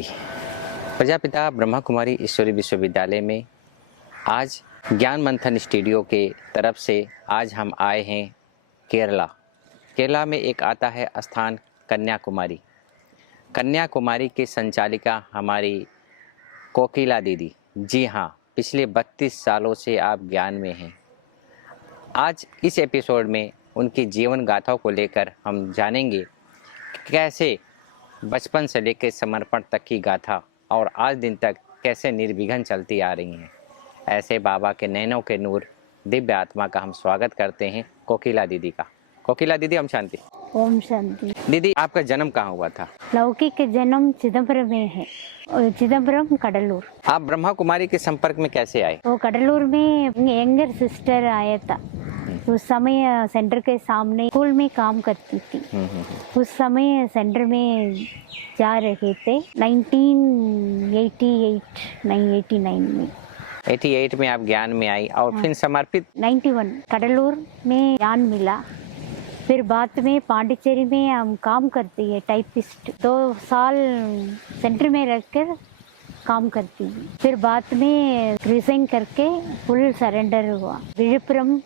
शांति। प्रजापिता ब्रह्मा कुमारी ईश्वरी विश्वविद्यालय में आज ज्ञान मंथन स्टूडियो के तरफ से आज हम आए हैं केरला। केरला में एक आता है स्थान कन्याकुमारी। कन्याकुमारी की संचालिका हमारी कोकिला दीदी। जी हाँ, पिछले 32 सालों से आप ज्ञान में हैं। आज इस एपिसोड में उनकी जीवन गाथाओं को लेकर हम जानेंगे कैसे बचपन से लेकर समर्पण तक की गाथा और आज दिन तक कैसे निर्विघ्न चलती आ रही हैं। ऐसे बाबा के नैनों के नूर दिव्य आत्मा का हम स्वागत करते हैं कोकिला दीदी का। कोकिला दीदी, हम शांति। ओम शांति। दीदी, आपका जन्म कहाँ हुआ था? लौकिक जन्म चिदम्बरम में है, चिदम्बरम कडलूर। आप ब्रह्मा कुमारी के संपर्क में कैसे आए? वो कडलूर में यंगर सिस्टर आया था। उस समय सेंटर के सामने स्कूल में काम करती थी। उस समय सेंटर में जा रहे थे 1989 में। 88 में आप ज्ञान में आई और फिर समर्पित 91 कडलूर में ज्ञान मिला। फिर बाद में पांडिचेरी में हम काम करते हैं टाइपिस्ट। 2 साल सेंटर में रहकर काम करती है। फिर बाद में रिजाइन करके फुल सरेंडर हुआ। विழுப்புरम,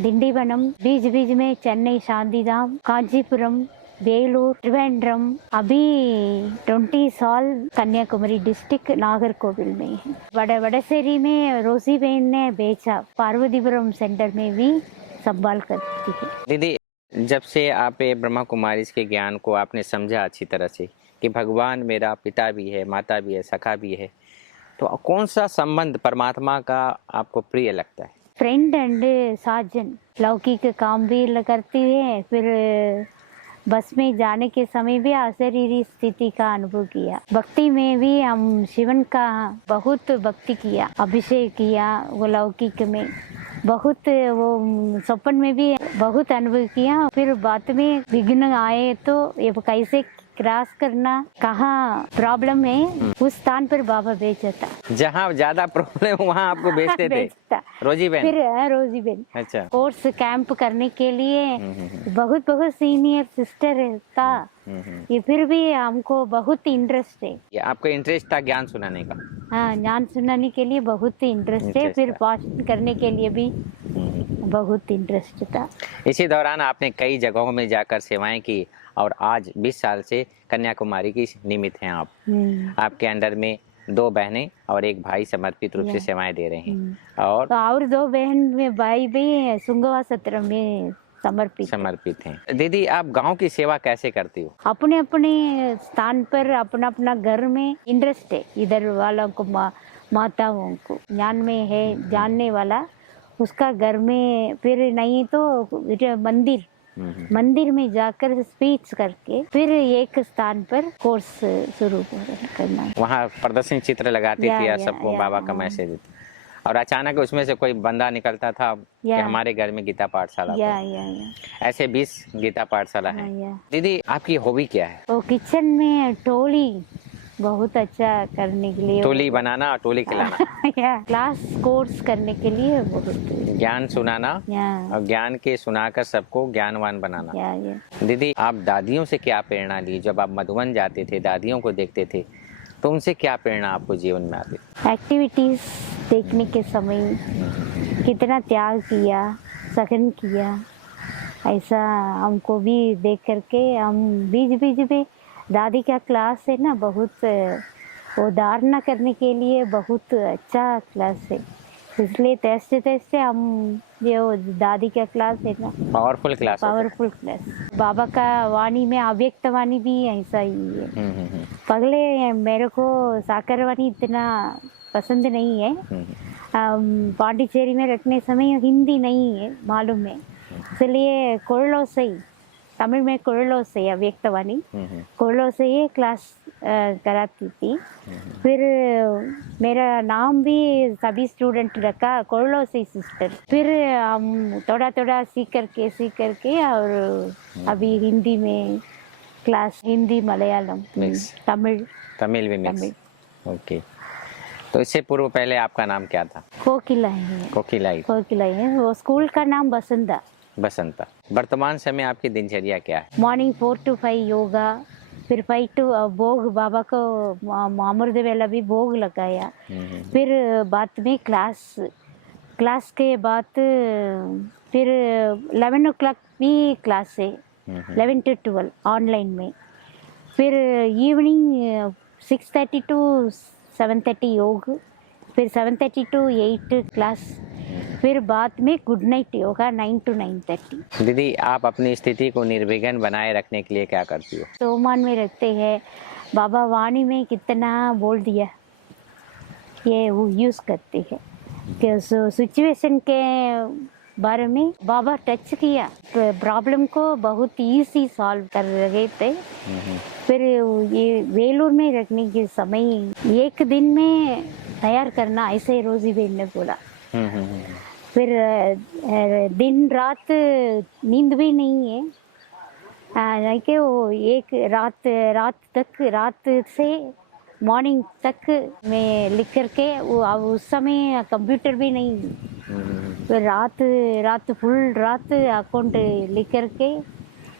दिंडीवनम, बीच बीच में चेन्नई शांतिधाम, कांचीपुरम, बेलूर, त्रिवेंद्रम, अभी 20 साल कन्याकुमारी डिस्ट्रिक्ट नागरकोविल में है। वडसेरी में रोजी बहन ने बेचा। पार्वतीपुरम सेंटर में भी संभाल करती है। दीदी, जब से आप ब्रह्मा कुमारी के ज्ञान को आपने समझा अच्छी तरह से कि भगवान मेरा पिता भी है, माता भी है, सखा भी है, तो कौन सा संबंध परमात्मा का आपको प्रिय लगता है? फ्रेंड एंड साजन। लौकिक काम भी करती है। फिर बस में जाने के समय भी अशरीरी स्थिति का अनुभव किया। भक्ति में भी हम शिवन का बहुत भक्ति किया, अभिषेक किया। वो लौकिक में बहुत, वो सपन में भी बहुत अनुभव किया। फिर बाद में विघ्न आए तो ये कैसे क्रॉस करना, कहाँ प्रॉब्लम है, उस स्थान पर बाबा भेजता। जहाँ ज्यादा प्रॉब्लम वहाँ आपको भेजते थे? रोजी बहन। फिर रोजी बहन। अच्छा। कोर्स कैंप करने के लिए बहुत सीनियर सिस्टर था। ये फिर भी हमको बहुत इंटरेस्ट है। आपको इंटरेस्ट था ज्ञान सुनाने का? हाँ, ज्ञान सुनाने के लिए बहुत इंटरेस्ट है। फिर भाषण करने के लिए भी बहुत इंटरेस्ट था। इसी दौरान आपने कई जगहों में जाकर सेवाएं की और आज 20 साल से कन्याकुमारी की निमित्त हैं आप। आपके अंडर में 2 बहनें और 1 भाई समर्पित रूप से सेवाएं दे रहे हैं। और 2 बहन में भाई भी सुंगवा सत्र में समर्पित हैं। दीदी, आप गांव की सेवा कैसे करती हो? अपने अपने स्थान पर अपना अपना घर में इंटरेस्ट है। इधर वालों को माताओं को ज्ञान में है, जानने वाला उसका घर में। फिर नहीं तो मंदिर में जाकर स्पीच करके फिर एक स्थान पर कोर्स शुरू करना। वहाँ प्रदर्शनी चित्र लगाती थी, सबको बाबा का मैसेज देती। और अचानक उसमें से कोई बंदा निकलता था कि हमारे घर में गीता पाठशाला। ऐसे 20 गीता पाठशाला है। दीदी, आपकी हॉबी क्या है? वो किचन में टोली बहुत अच्छा करने के लिए, टोली बनाना और टोली खिलाना। क्लास कोर्स करने के लिए बहुत ज्ञान सुनाना और ज्ञान के सुनाकर सबको ज्ञानवान बनाना। दीदी, आप दादियों से क्या प्रेरणा ली? जब आप मधुबन जाते थे, दादियों को देखते थे, तो उनसे क्या प्रेरणा आपको जीवन में आती? एक्टिविटीज देखने के समय कितना त्याग किया, सहन किया, ऐसा हमको भी देख करके हम बीच में दादी का क्लास है ना, बहुत वो धारणा करने के लिए बहुत अच्छा क्लास है। इसलिए तेस्ते हम जो दादी का क्लास है ना, पावरफुल क्लास। बाबा का वाणी में अव्यक्त वाणी भी ऐसा ही है। पहले मेरे को साकर वाणी इतना पसंद नहीं है। पांडिचेरी में रखने समय हिंदी नहीं है मालूम है, इसलिए कोरलो से तमिल में कोरलो से अव्यक्तवाणी कोरलो से ये क्लास कराती थी। फिर मेरा नाम भी सभी स्टूडेंट रखा कोरलो से सिस्टर। फिर हम थोड़ा सीख करके और अभी हिंदी में क्लास, हिंदी, मलयालम, तमिल भी मिक्स। ओके। तो इससे पूर्व पहले आपका नाम क्या था? कोकिला है। कोकिला है। वो स्कूल का नाम बसंता। वर्तमान समय आपकी दिनचर्या क्या है? मॉर्निंग 4 to 5 योगा, फिर 5 to भोग बाबा को अमृत वेला भी भोग लगाया। फिर बाद में क्लास के बाद फिर 11 o'clock भी क्लास है, 11 to 12 ऑनलाइन में। फिर इवनिंग 6:30 to 7:30 योग, फिर 7:30 to 8 क्लास, फिर बाद में गुड नाइट योगा 9 to 9:30। दीदी, आप अपनी स्थिति को निर्विघ्न बनाए रखने के लिए क्या करती हो? सोमान में रखते हैं, बाबा वाणी में कितना बोल दिया ये वो यूज़ करते हैं कि सिचुएशन के बारे में बाबा टच किया, प्रॉब्लम को बहुत इजी सॉल्व कर रहे थे। फिर ये वेलूर में रखने के समय एक दिन में तैयार करना, ऐसे रोजी बेन ने बोला। फिर दिन रात नींद भी नहीं है, नहीं कि वो एक रात से मॉर्निंग तक मैं लिख करके वो उस समय कंप्यूटर भी नहीं, फिर रात फुल रात अकाउंट लिख करके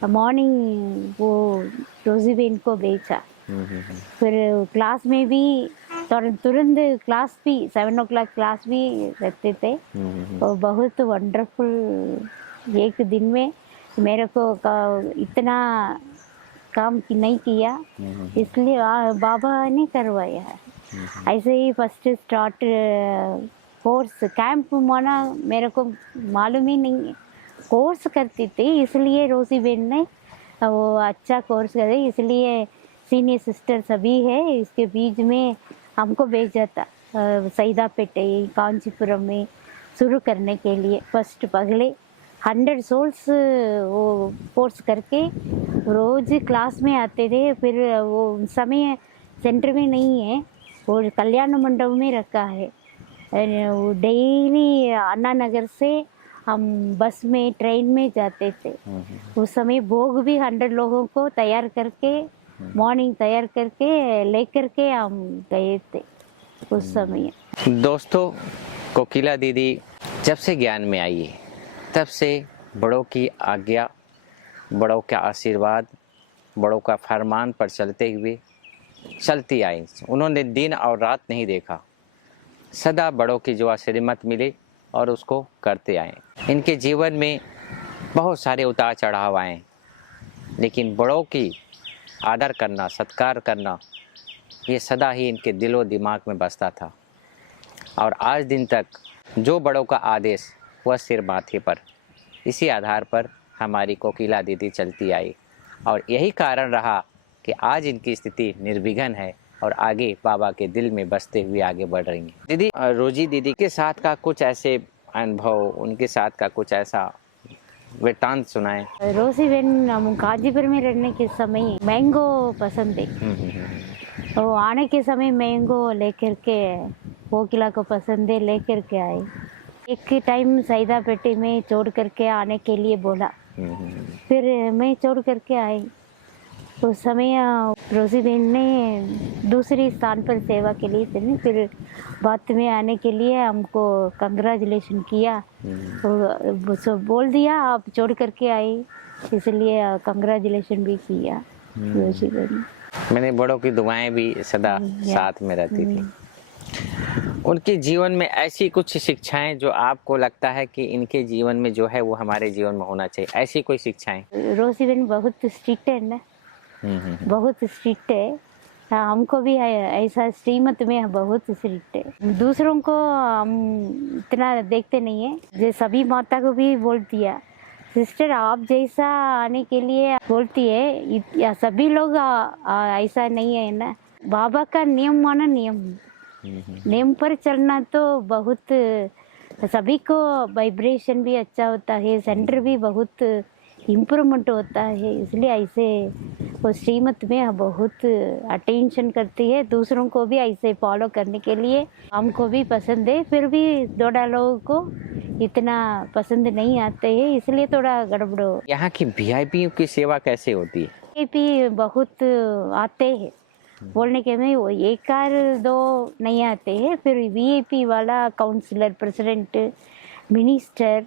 मॉर्निंग वो रोजी बेन को भेजा। फिर क्लास में भी तुरंत क्लास भी 7 o'clock क्लास भी रखते थे। और बहुत वंडरफुल एक दिन में मेरे को इतना काम नहीं किया, इसलिए बाबा ने करवाया है। ऐसे ही फर्स्ट स्टार्ट कोर्स कैंप माना मेरे को मालूम ही नहीं है, कोर्स करती थी, इसलिए रोजी बेन ने वो अच्छा कोर्स करे, इसलिए सीनियर सिस्टर सभी है इसके बीच में हमको भेजा था सईदापेटे कांचीपुरम में शुरू करने के लिए। फर्स्ट पहले 100 souls वो कोर्स करके रोज क्लास में आते थे। फिर वो समय सेंटर में नहीं है, वो कल्याण मंडप में रखा है। डेली अन्ना नगर से हम बस में ट्रेन में जाते थे। उस समय भोग भी 100 लोगों को तैयार करके मॉर्निंग तैयार करके लेकर के हम गए थे उस समय। दोस्तों, कोकिला दीदी जब से ज्ञान में आई है तब से बड़ों की आज्ञा, बड़ों का आशीर्वाद, बड़ों का फरमान पर चलते हुए चलती आई। उन्होंने दिन और रात नहीं देखा, सदा बड़ों की जो आशीर्वाद मिले और उसको करते आए। इनके जीवन में बहुत सारे उतार चढ़ाव आए, लेकिन बड़ों की आदर करना, सत्कार करना, ये सदा ही इनके दिलो दिमाग में बसता था। और आज दिन तक जो बड़ों का आदेश वह सिर माथे पर, इसी आधार पर हमारी कोकिला दीदी चलती आई। और यही कारण रहा कि आज इनकी स्थिति निर्विघ्न है और आगे बाबा के दिल में बसते हुए आगे बढ़ रही हैं। दीदी, रोजी दीदी के साथ का कुछ ऐसे अनुभव, उनके साथ का कुछ ऐसा वृत्तांत सुनाएं। रोजी बेन हम काजीपुर में रहने के समय मैंगो पसंद है, वो आने के समय मैंगो लेकर के कोकिला को पसंद है, लेकर के आए। एक टाइम सईदापेटे में छोड़ करके आने के लिए बोला, फिर मैं छोड़ करके आई। उस समय रोजी बेन ने दूसरी स्थान पर सेवा के लिए चली, फिर बाद में आने के लिए हमको कंग्रेचुलेशन किया, बोल दिया आप छोड़ करके आई, इसलिए कंग्रेचुलेशन भी किया रोजी बेन। मैंने बड़ों की दुआएं भी सदा साथ में रहती थी। उनके जीवन में ऐसी कुछ शिक्षाएं जो आपको लगता है कि इनके जीवन में जो है वो हमारे जीवन में होना चाहिए, ऐसी कोई शिक्षाएं? रोजी बेन बहुत स्ट्रिक्ट है ना, बहुत स्ट्रिक्ट है। हमको भी ऐसा श्रीमत में बहुत स्ट्रिक्ट है। दूसरों को हम इतना देखते नहीं है, जो सभी माता को भी बोल दिया सिस्टर आप जैसा आने के लिए बोलती है, या सभी लोग ऐसा नहीं है ना। बाबा का नियम माना नियम पर चलना तो बहुत, सभी को वाइब्रेशन भी अच्छा होता है, सेंटर भी बहुत इम्प्रूवमेंट होता है, इसलिए ऐसे वो श्रीमत में बहुत अटेंशन करती है। दूसरों को भी ऐसे फॉलो करने के लिए हमको भी पसंद है, फिर भी थोड़ा लोगों को इतना पसंद नहीं आते हैं, इसलिए थोड़ा गड़बड़ हो। यहाँ की वीआईपी की सेवा कैसे होती है? वीआईपी बहुत आते हैं, बोलने के में वो एक कार दो नहीं आते हैं, फिर वीआईपी वाला काउंसलर, प्रेसिडेंट, मिनिस्टर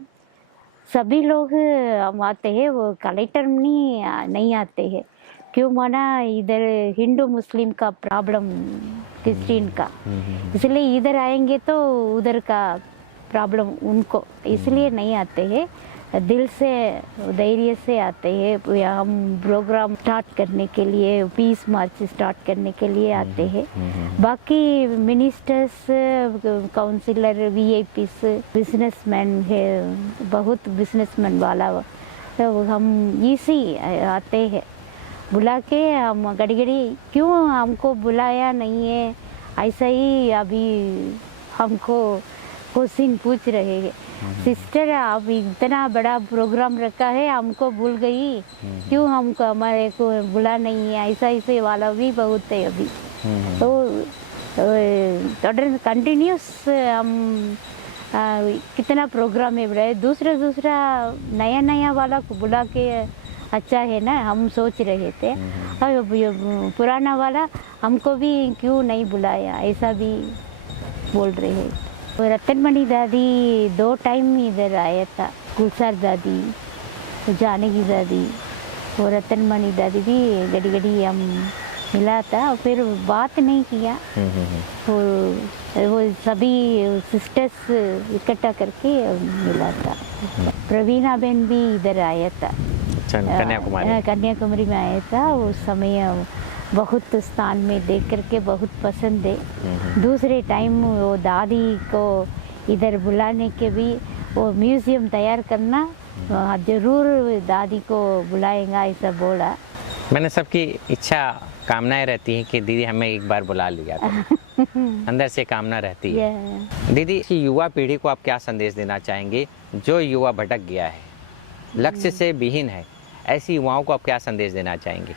सभी लोग हम आते हैं। वो कलेक्टर नहीं आते हैं, क्यों माना इधर हिंदू मुस्लिम का प्रॉब्लम क्रिश्चियन का, इसलिए इधर आएंगे तो उधर का प्रॉब्लम उनको, इसलिए नहीं आते हैं। दिल से धैर्य से आते हैं। हम प्रोग्राम स्टार्ट करने के लिए, पीस मार्च स्टार्ट करने के लिए आते हैं। बाकी मिनिस्टर्स, काउंसिलर, वीआईपीस, बिजनेसमैन है, बहुत बिजनेसमैन वाला, तो हम इसी आते हैं बुला के। हम घड़ी घड़ी क्यों हमको बुलाया नहीं है, ऐसा ही अभी हमको क्वेश्चन पूछ रहे हैं। सिस्टर, आप इतना बड़ा प्रोग्राम रखा है, हमको भूल गई, क्यों हमको हमारे को बुला नहीं है, ऐसा ऐसे वाला भी बहुत है अभी। तो कंटिन्यूस हम कितना प्रोग्राम है बुलाए, दूसरा नया नया वाला को बुला के अच्छा है ना, हम सोच रहे थे। और पुराना वाला हमको भी क्यों नहीं बुलाया, ऐसा भी बोल रहे हैं। रतनमणि दादी 2 टाइम इधर आया था, गुलजार दादी, जानकी दादी और रतनमणि दादी भी घड़ी घड़ी हम मिला था, फिर बात नहीं किया। वो सभी सिस्टर्स इकट्ठा करके मिला था। प्रवीणा बहन भी इधर आया था, कन्याकुमारी में आया था। उस समय बहुत स्थान में देख करके बहुत पसंद है। दूसरे टाइम वो दादी को इधर बुलाने के भी, वो म्यूज़ियम तैयार करना, ज़रूर दादी को बुलाएगा ऐसा बोला। मैंने सबकी इच्छा कामनाएं रहती हैं कि दीदी हमें एक बार बुला लिया तो अंदर से कामना रहती है। दीदी, युवा पीढ़ी को आप क्या संदेश देना चाहेंगे, जो युवा भटक गया है, लक्ष्य से विहीन है, ऐसी युवाओं को आप क्या संदेश देना चाहेंगे?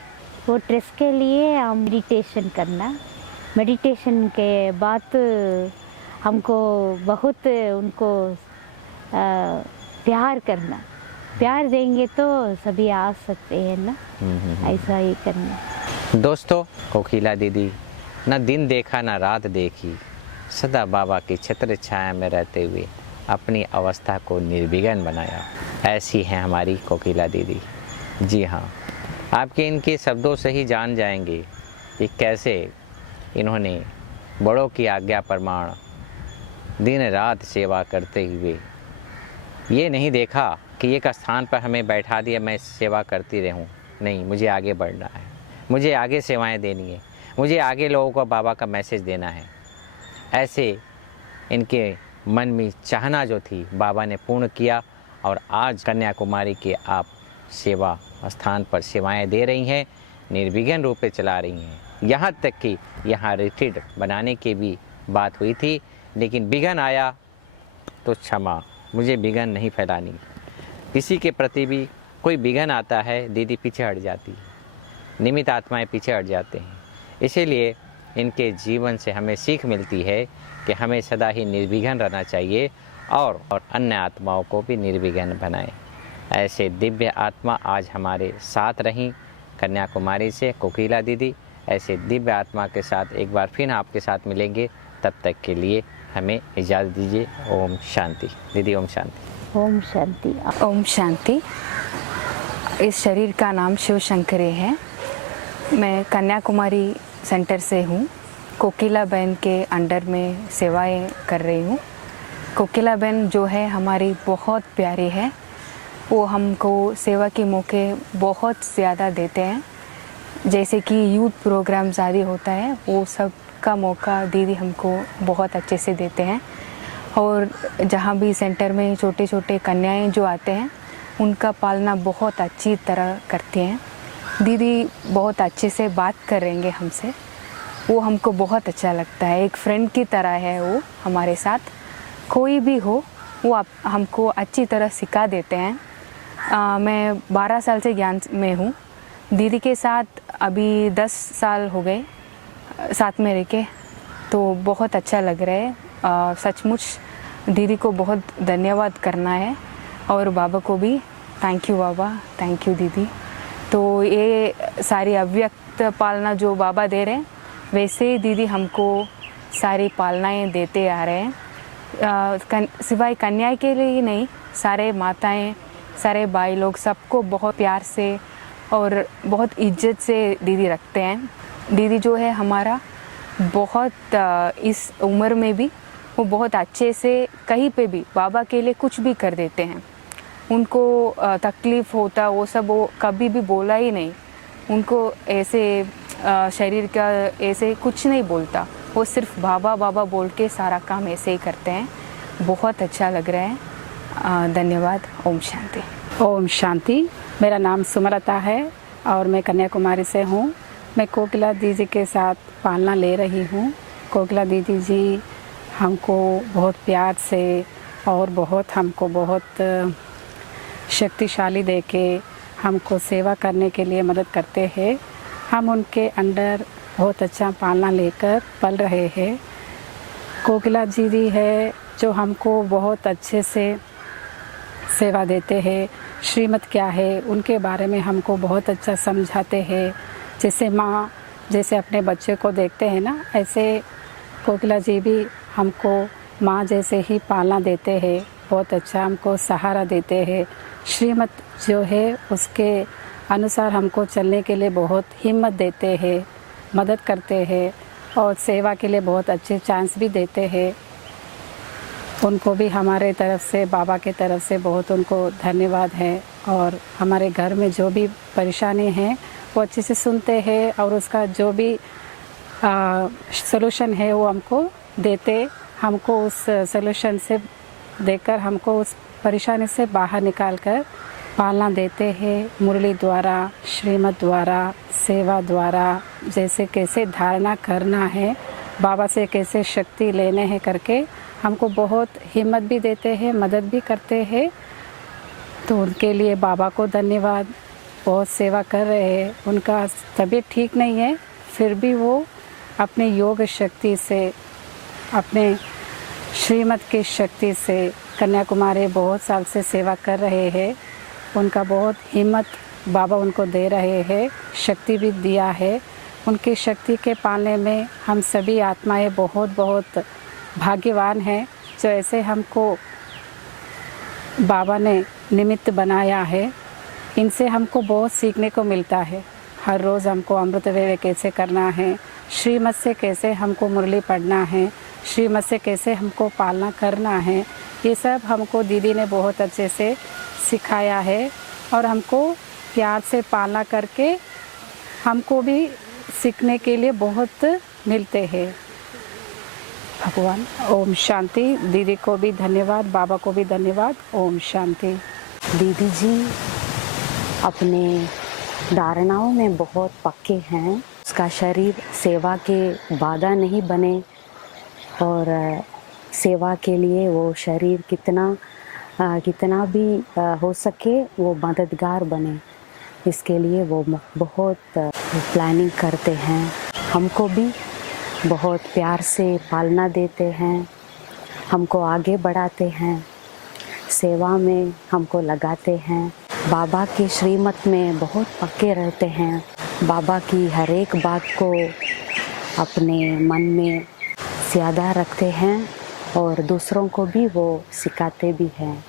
वो ट्रेस के लिए हम मेडिटेशन करना, मेडिटेशन के बाद हमको बहुत उनको प्यार करना, प्यार देंगे तो सभी आ सकते हैं ना, ऐसा ही करना। दोस्तों, कोकिला दीदी न दिन देखा न रात देखी, सदा बाबा की छत्र छाया में रहते हुए अपनी अवस्था को निर्विघ्न बनाया। ऐसी हैं हमारी कोकिला दीदी। जी हाँ, आपके इनके शब्दों से ही जान जाएंगे कि कैसे इन्होंने बड़ों की आज्ञा प्रमाण दिन रात सेवा करते हुए ये नहीं देखा कि एक स्थान पर हमें बैठा दिया, मैं सेवा करती रहूं। नहीं, मुझे आगे बढ़ना है, मुझे आगे सेवाएं देनी है, मुझे आगे लोगों को बाबा का मैसेज देना है। ऐसे इनके मन में चाहना जो थी, बाबा ने पूर्ण किया और आज कन्याकुमारी के आप सेवा स्थान पर सेवाएं दे रही हैं, निर्विघ्न रूप से चला रही हैं। यहाँ तक कि यहाँ रिट्रीट बनाने की भी बात हुई थी, लेकिन विघ्न आया तो क्षमा, मुझे विघ्न नहीं फैलानी। किसी के प्रति भी कोई विघ्न आता है, दीदी पीछे हट जाती है, निमित्त आत्माएं पीछे हट जाते हैं। इसीलिए इनके जीवन से हमें सीख मिलती है कि हमें सदा ही निर्विघ्न रहना चाहिए और अन्य आत्माओं को भी निर्विघ्न बनाएं। ऐसे दिव्य आत्मा आज हमारे साथ रहीं कन्याकुमारी से कोकिला दीदी। ऐसे दिव्य आत्मा के साथ एक बार फिर आपके साथ मिलेंगे, तब तक के लिए हमें इजाज़त दीजिए। ओम शांति। दीदी ओम शांति। ओम शांति। ओम शांति। इस शरीर का नाम शिव शंकरी है। मैं कन्याकुमारी सेंटर से हूँ, कोकिला बहन के अंडर में सेवाएं कर रही हूँ। कोकिला बहन जो है हमारी बहुत प्यारी है, वो हमको सेवा के मौके बहुत ज़्यादा देते हैं। जैसे कि यूथ प्रोग्राम ज़्यादा होता है, वो सब का मौका दीदी हमको बहुत अच्छे से देते हैं। और जहाँ भी सेंटर में छोटे छोटे कन्याएं जो आते हैं, उनका पालना बहुत अच्छी तरह करती हैं। दीदी बहुत अच्छे से बात करेंगे हमसे, वो हमको बहुत अच्छा लगता है। एक फ्रेंड की तरह है वो हमारे साथ, कोई भी हो वो हमको अच्छी तरह सिखा देते हैं। मैं 12 साल से ज्ञान में हूँ, दीदी के साथ अभी 10 साल हो गए साथ में रह के, तो बहुत अच्छा लग रहा है। सचमुच दीदी को बहुत धन्यवाद करना है और बाबा को भी thank you Baba, thank you दीदी। तो ये सारी अव्यक्त पालना जो बाबा दे रहे हैं, वैसे ही दीदी हमको सारी पालनाएं देते आ रहे हैं। सिवाय कन्या के लिए ही नहीं, सारे माताएं, सारे भाई लोग सबको बहुत प्यार से और बहुत इज्जत से दीदी रखते हैं। दीदी जो है हमारा बहुत इस उम्र में भी वो बहुत अच्छे से कहीं पे भी बाबा के लिए कुछ भी कर देते हैं। उनको तकलीफ़ होता वो सब वो कभी भी बोला ही नहीं। उनको ऐसे शरीर का ऐसे कुछ नहीं बोलता, वो सिर्फ बाबा बाबा बोल के सारा काम ऐसे ही करते हैं। बहुत अच्छा लग रहा है। धन्यवाद। ओम शांति। ओम शांति। मेरा नाम सुमलता है और मैं कन्याकुमारी से हूँ। मैं कोकिला दीदी के साथ पालना ले रही हूँ। कोकिला दीदी जी हमको बहुत प्यार से और हमको बहुत शक्तिशाली देके हमको सेवा करने के लिए मदद करते हैं। हम उनके अंडर बहुत अच्छा पालना लेकर पल रहे हैं। कोकिला दीदी है जो हमको बहुत अच्छे से सेवा देते हैं। श्रीमत क्या है उनके बारे में हमको बहुत अच्छा समझाते हैं। जैसे माँ जैसे अपने बच्चे को देखते हैं ना, ऐसे कोकिला जी भी हमको माँ जैसे ही पालना देते हैं। बहुत अच्छा हमको सहारा देते हैं। श्रीमत जो है उसके अनुसार हमको चलने के लिए बहुत हिम्मत देते हैं, मदद करते हैं और सेवा के लिए बहुत अच्छे चांस भी देते हैं। उनको भी हमारे तरफ से, बाबा के तरफ से बहुत उनको धन्यवाद है। और हमारे घर में जो भी परेशानी है वो अच्छे से सुनते हैं और उसका जो भी सलूशन है वो हमको देते। हमको उस सलूशन से देकर हमको उस परेशानी से बाहर निकाल कर पालना देते हैं। मुरली द्वारा, श्रीमत द्वारा, सेवा द्वारा, जैसे कैसे धारणा करना है, बाबा से कैसे शक्ति लेने हैं करके हमको बहुत हिम्मत भी देते हैं, मदद भी करते हैं। तो उनके लिए बाबा को धन्यवाद। बहुत सेवा कर रहे हैं। उनका तबीयत ठीक नहीं है, फिर भी वो अपने योग शक्ति से, अपने श्रीमत की शक्ति से कन्याकुमारी बहुत साल से सेवा कर रहे हैं। उनका बहुत हिम्मत बाबा उनको दे रहे हैं, शक्ति भी दिया है। उनकी शक्ति के पालने में हम सभी आत्माएं बहुत भाग्यवान हैं जो ऐसे हमको बाबा ने निमित्त बनाया है। इनसे हमको बहुत सीखने को मिलता है। हर रोज़ हमको अमृत वेले कैसे करना है, श्रीमत से कैसे हमको मुरली पढ़ना है, श्रीमत से कैसे हमको पालना करना है, ये सब हमको दीदी ने बहुत अच्छे से सिखाया है। और हमको प्यार से पालना करके हमको भी सीखने के लिए बहुत मिलते हैं। भगवान। ओम शांति। दीदी को भी धन्यवाद, बाबा को भी धन्यवाद। ओम शांति। दीदी जी अपने धारणाओं में बहुत पक्के हैं। उसका शरीर सेवा के बाधा नहीं बने और सेवा के लिए वो शरीर कितना भी हो सके वो मददगार बने, इसके लिए वो बहुत प्लानिंग करते हैं। हमको भी बहुत प्यार से पालना देते हैं, हमको आगे बढ़ाते हैं, सेवा में हमको लगाते हैं। बाबा की श्रीमत में बहुत पक्के रहते हैं। बाबा की हर एक बात को अपने मन में ज़्यादा रखते हैं और दूसरों को भी वो सिखाते भी हैं।